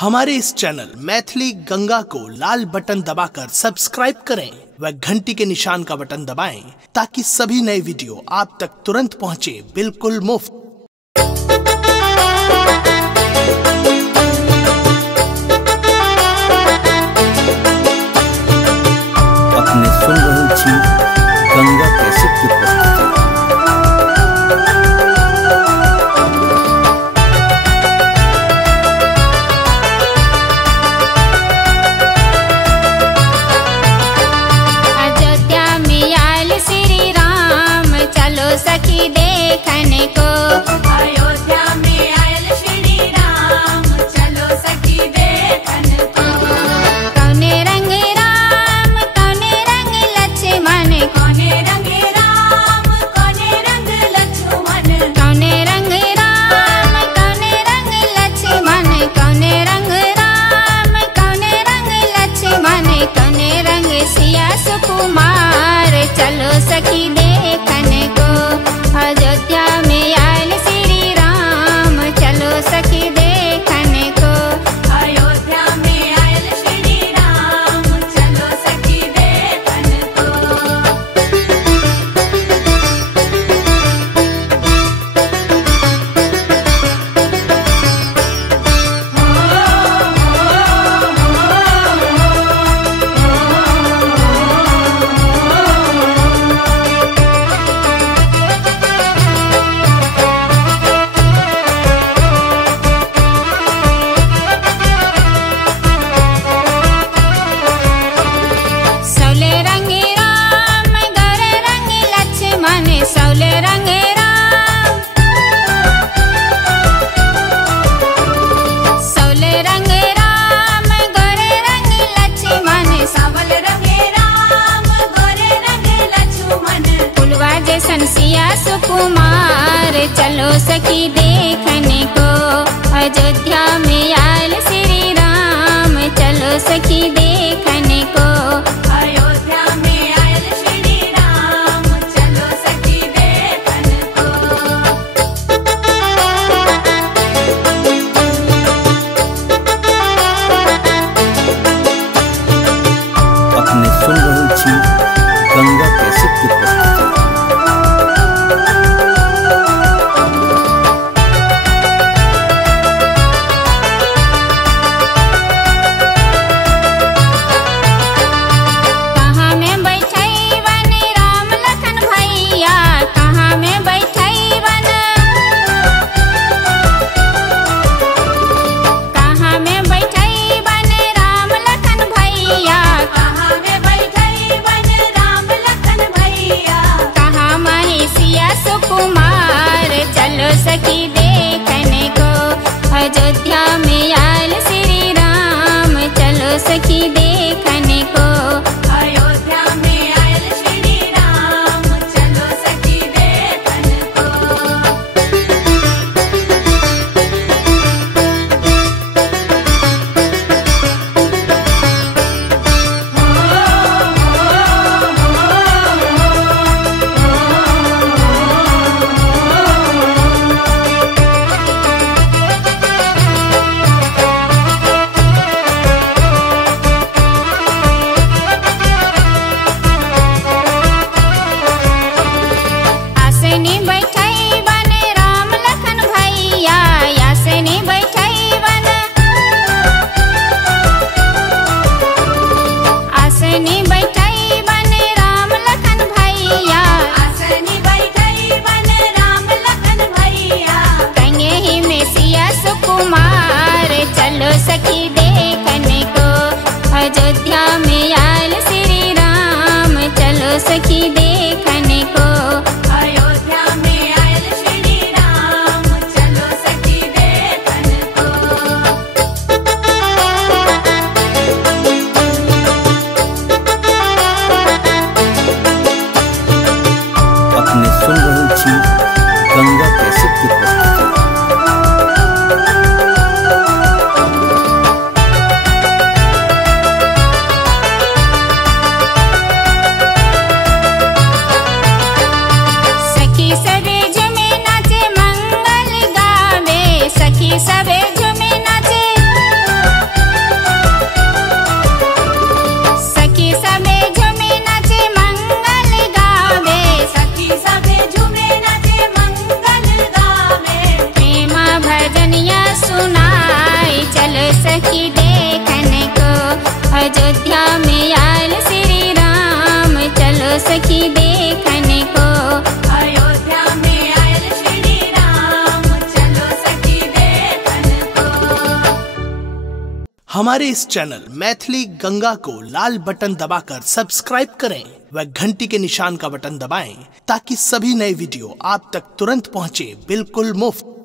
हमारे इस चैनल मैथिली गंगा को लाल बटन दबाकर सब्सक्राइब करें व घंटी के निशान का बटन दबाएं ताकि सभी नए वीडियो आप तक तुरंत पहुंचे बिल्कुल मुफ्त। अपने सुन रहे छी गंगा कैसेट की प्रस्तुति। सखी देखने को अयोध्या में आयल श्री राम, चलो सखी देखने को। कौने रंग राम कौने रंग लक्ष्मण, कौने रंग राम कौने रंग लक्ष्मण, कौने रंग राम कौने रंग लक्ष्मण, कौने रंग राम कौने रंग लक्ष्मण, कौने रंग सिया सुकुमार, चलो सखी देखने को। अयोध्या में आयल श्री राम, चलो सखी देखने को। अयोध्या में आयल श्री राम, चलो सखी देखने को। सौले रंग राम गौरे रंग लक्ष्मण, सौले रंग राम सौले रंग राम गौरे रंग लक्ष्मण, सावल रंग राम गोरे रंग लक्ष्मण, फुलवा जैसन सिया सुकुमार, चलो सखी देखने को। अयोध्या में आयल श्री राम, चलो सखी देखने को। अयोध्या में आयल श्री राम, चलो सखी देखने को। अपने सुन रहे छी गंगा कैसेट की प्रस्तुति। सखी देखने को। अयोध्या में आयल श्री राम, चलो सखी देखन को। हमारे इस चैनल मैथिली गंगा को लाल बटन दबाकर सब्सक्राइब करें व घंटी के निशान का बटन दबाएं ताकि सभी नए वीडियो आप तक तुरंत पहुंचे बिल्कुल मुफ्त।